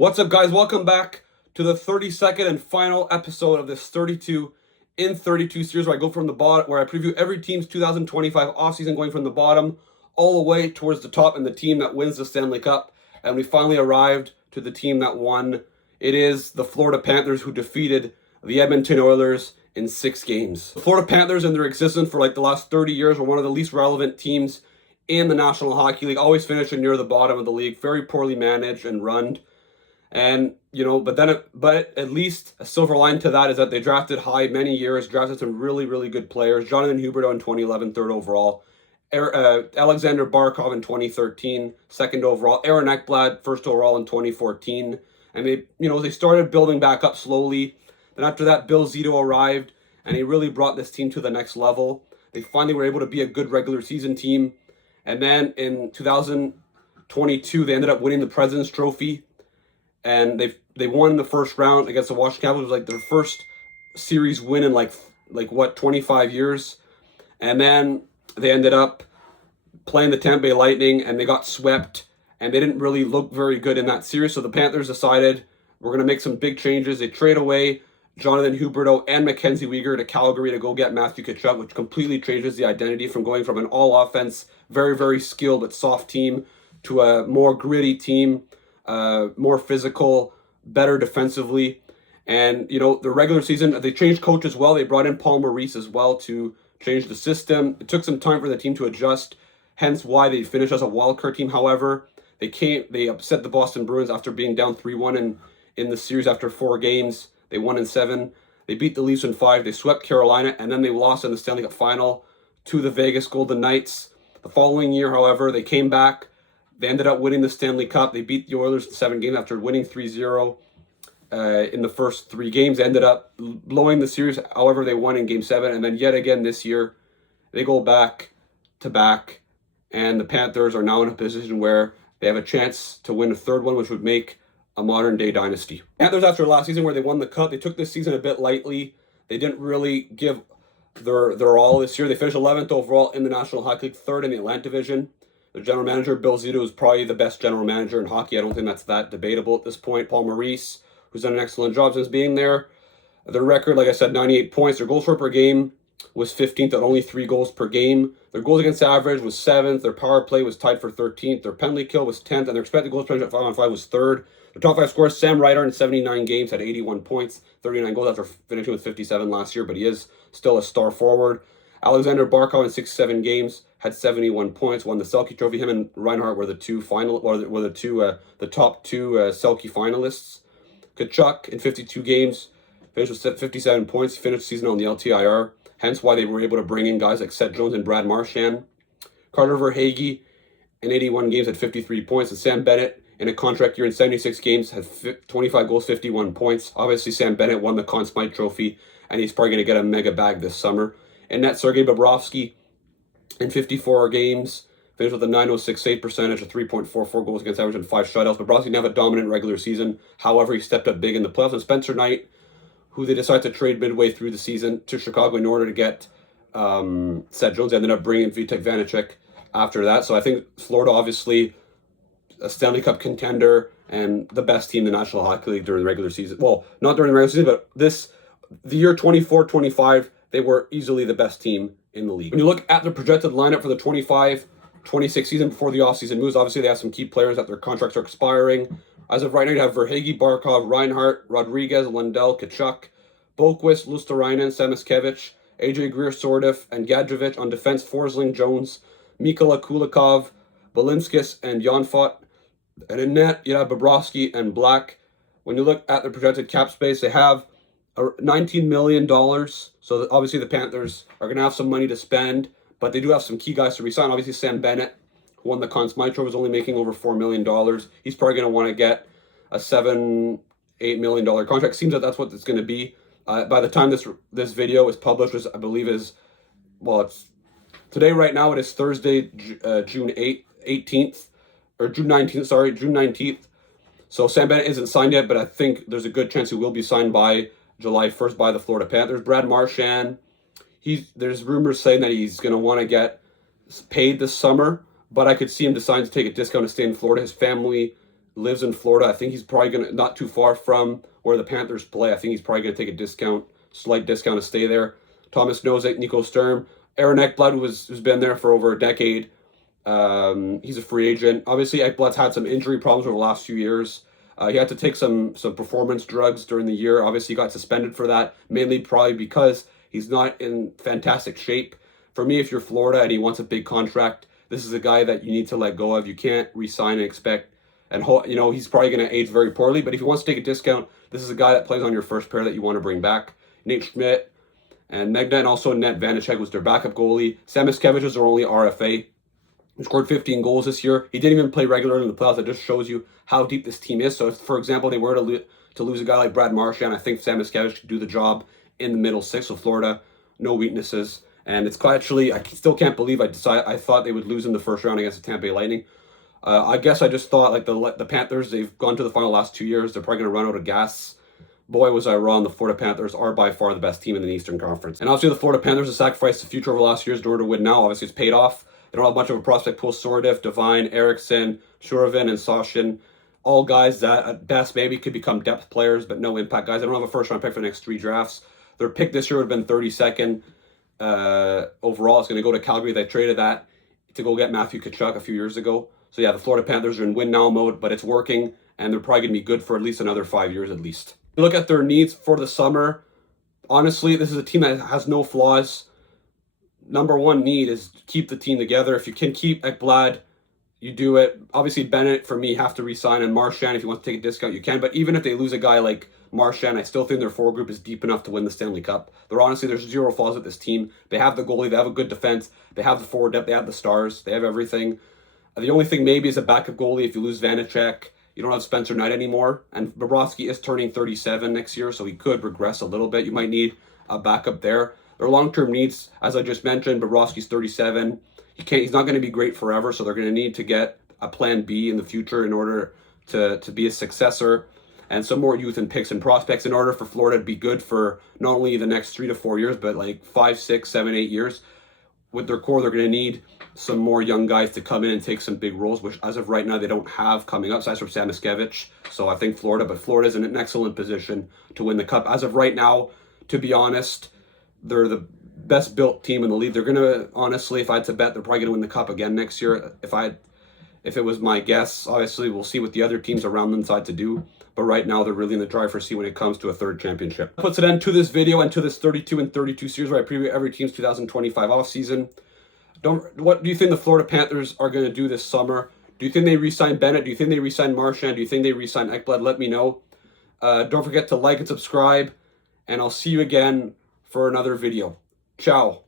What's up, guys? Welcome back to the 32nd and final episode of this 32 in 32 series where I go from the bottom, where I preview every team's 2025 offseason going from the bottom all the way towards the top and the team that wins the Stanley Cup. And we finally arrived to the team that won. It is the Florida Panthers, who defeated the Edmonton Oilers in 6 games. The Florida Panthers, in their existence for like the last 30 years, were one of the least relevant teams in the National Hockey League, always finishing near the bottom of the league, very poorly managed and run. And, but at least a silver line to that is that they drafted high many years, drafted some really, really good players. Jonathan Huberdeau in 2011, third overall. Alexander Barkov in 2013, second overall. Aaron Ekblad, first overall in 2014. And they started building back up slowly. Then after that, Bill Zito arrived, and he really brought this team to the next level. They finally were able to be a good regular season team. And then in 2022, they ended up winning the President's Trophy. And they won the first round against the Washington Capitals. It was like their first series win in like 25 years. And then they ended up playing the Tampa Bay Lightning, and they got swept, and they didn't really look very good in that series. So the Panthers decided, we're going to make some big changes. They trade away Jonathan Huberdeau and Mackenzie Weegar to Calgary to go get Matthew Tkachuk, which completely changes the identity from going from an all-offense, very, very skilled but soft team to a more gritty team. More physical, better defensively. And, the regular season, they changed coach as well. They brought in Paul Maurice as well to change the system. It took some time for the team to adjust, hence why they finished as a wildcard team. However, they upset the Boston Bruins after being down 3-1 in the series after 4 games. They won in 7. They beat the Leafs in 5. They swept Carolina, and then they lost in the Stanley Cup final to the Vegas Golden Knights. The following year, however, they came back. They ended up winning the Stanley Cup. They beat the Oilers in 7 games after winning 3-0 in the first 3 games. They ended up blowing the series. However, they won in Game 7. And then yet again this year, they go back to back. And the Panthers are now in a position where they have a chance to win a third one, which would make a modern-day dynasty. Panthers, after last season where they won the Cup, they took this season a bit lightly. They didn't really give their all this year. They finished 11th overall in the National Hockey League, 3rd in the Atlantic Division. The general manager, Bill Zito, is probably the best general manager in hockey. I don't think that's that debatable at this point. Paul Maurice, who's done an excellent job since being there. Their record, like I said, 98 points. Their goals per game was 15th at only 3 goals per game. Their goals against average was 7th. Their power play was tied for 13th. Their penalty kill was 10th. And their expected goals percentage at 5-on-5 was 3rd. Their top 5 scorers, Sam Ryder in 79 games had 81 points, 39 goals after finishing with 57 last year, but he is still a star forward. Alexander Barkov in 67 games had 71 points, won the Selke Trophy. Him and Reinhart were the top 2 Selke finalists. Tkachuk in 52 games finished with 57 points. He finished the season on the LTIR, hence why they were able to bring in guys like Seth Jones and Brad Marchand. Carter Verhaeghe in 81 games had 53 points, and Sam Bennett in a contract year in 76 games had 25 goals, 51 points. Obviously, Sam Bennett won the Conn Smythe Trophy, and he's probably going to get a mega bag this summer. And net Sergei Bobrovsky in 54 games finished with a .906 save percentage, a 3.44 goals against average, and 5 shutouts. Bobrovsky didn't have a dominant regular season. However, he stepped up big in the playoffs. And Spencer Knight, who they decided to trade midway through the season to Chicago in order to get Seth Jones, ended up bringing Vitek Vanacek after that. So I think Florida, obviously, a Stanley Cup contender and the best team in the National Hockey League during the regular season. Well, not during the regular season, but the year 24-25, they were easily the best team in the league. When you look at the projected lineup for the 25-26 season before the offseason moves, obviously they have some key players that their contracts are expiring. As of right now, you have Verhaeghe, Barkov, Reinhart, Rodriguez, Lundell, Tkachuk, Boquist, Luosterainen, Samoskevich, AJ Greer, Sordif, and Gadjevich on defense. Forsling, Jones, Mikola Kulikov, Balinskis, and Janfot. And in net, you have Bobrovsky and Black. When you look at the projected cap space, they have $19 million. So obviously the Panthers are going to have some money to spend, but they do have some key guys to resign. Obviously Sam Bennett, who won the Conn Smythe Trophy, is only making over $4 million. He's probably going to want to get a $7-8 million contract. Seems that that's what it's going to be. By the time this video is published, which I believe is, it's today right now, it is Thursday, June 18th, or June 19th. So Sam Bennett isn't signed yet, but I think there's a good chance he will be signed by July 1st by the Florida Panthers. Brad Marchand, there's rumors saying that he's going to want to get paid this summer, but I could see him decide to take a discount to stay in Florida. His family lives in Florida. I think he's probably going to, not too far from where the Panthers play. I think he's probably going to take a discount, slight discount to stay there. Thomas Nosek, Nico Sturm. Aaron Ekblad, who's been there for over a decade. He's a free agent. Obviously, Ekblad's had some injury problems over the last few years. He had to take some performance drugs during the year. Obviously, he got suspended for that, mainly probably because he's not in fantastic shape. For me, if you're Florida and he wants a big contract, this is a guy that you need to let go of. You can't re-sign and expect, and he's probably going to age very poorly. But if he wants to take a discount, this is a guy that plays on your first pair that you want to bring back. Nate Schmidt and Megna, and also Net Vanacek was their backup goalie. Samoskevich was their only RFA. He scored 15 goals this year. He didn't even play regularly in the playoffs. That just shows you how deep this team is. So if, for example, they were to lose a guy like Brad Marchand, I think Samoskevich could do the job in the middle six. So Florida, no weaknesses. And it's actually, I still can't believe I thought they would lose in the first round against the Tampa Bay Lightning. I guess I just thought, like, the Panthers, they've gone to the final last 2 years. They're probably going to run out of gas. Boy, was I wrong. The Florida Panthers are by far the best team in the Eastern Conference. And obviously, the Florida Panthers have sacrificed the future over the last years in order to win now. Obviously, it's paid off. They don't have much of a prospect pool. Sordiff, Devine, Eriksson, Shuravin, and Sashin. All guys that at best maybe could become depth players, but no impact guys. They don't have a first-round pick for the next 3 drafts. Their pick this year would have been 32nd. Overall, it's going to go to Calgary. They traded that to go get Matthew Tkachuk a few years ago. So yeah, the Florida Panthers are in win now mode, but it's working, and they're probably going to be good for at least another 5 years at least. You look at their needs for the summer. Honestly, this is a team that has no flaws. Number one need is keep the team together. If you can keep Ekblad, you do it. Obviously, Bennett, for me, have to re-sign, and Marchand, if you want to take a discount, you can. But even if they lose a guy like Marchand, I still think their forward group is deep enough to win the Stanley Cup. There's zero flaws with this team. They have the goalie, they have a good defense, they have the forward depth, they have the stars, they have everything. The only thing maybe is a backup goalie. If you lose Vanacek, you don't have Spencer Knight anymore. And Bobrovsky is turning 37 next year, so he could regress a little bit. You might need a backup there. Their long-term needs, as I just mentioned, Bobrovsky's 37. He's not going to be great forever, so they're going to need to get a plan B in the future in order to be a successor, and some more youth and picks and prospects in order for Florida to be good for not only the next 3 to 4 years, but like 5, 6, 7, 8 years. With their core, they're going to need some more young guys to come in and take some big roles, which as of right now, they don't have coming up, aside from Samoskevich. So I think Florida's in an excellent position to win the Cup. As of right now, to be honest, they're the best built team in the league. They're going to, honestly, if I had to bet, they're probably going to win the Cup again next year. If it was my guess, obviously we'll see what the other teams around them decide to do. But right now, they're really in the driver's seat when it comes to a third championship. That puts an end to this video and to this 32 and 32 series where I preview every team's 2025 offseason. What do you think the Florida Panthers are going to do this summer? Do you think they re-sign Bennett? Do you think they re-sign Marchand? Do you think they re-sign Ekblad? Let me know. Don't forget to like and subscribe, and I'll see you again for another video. Ciao.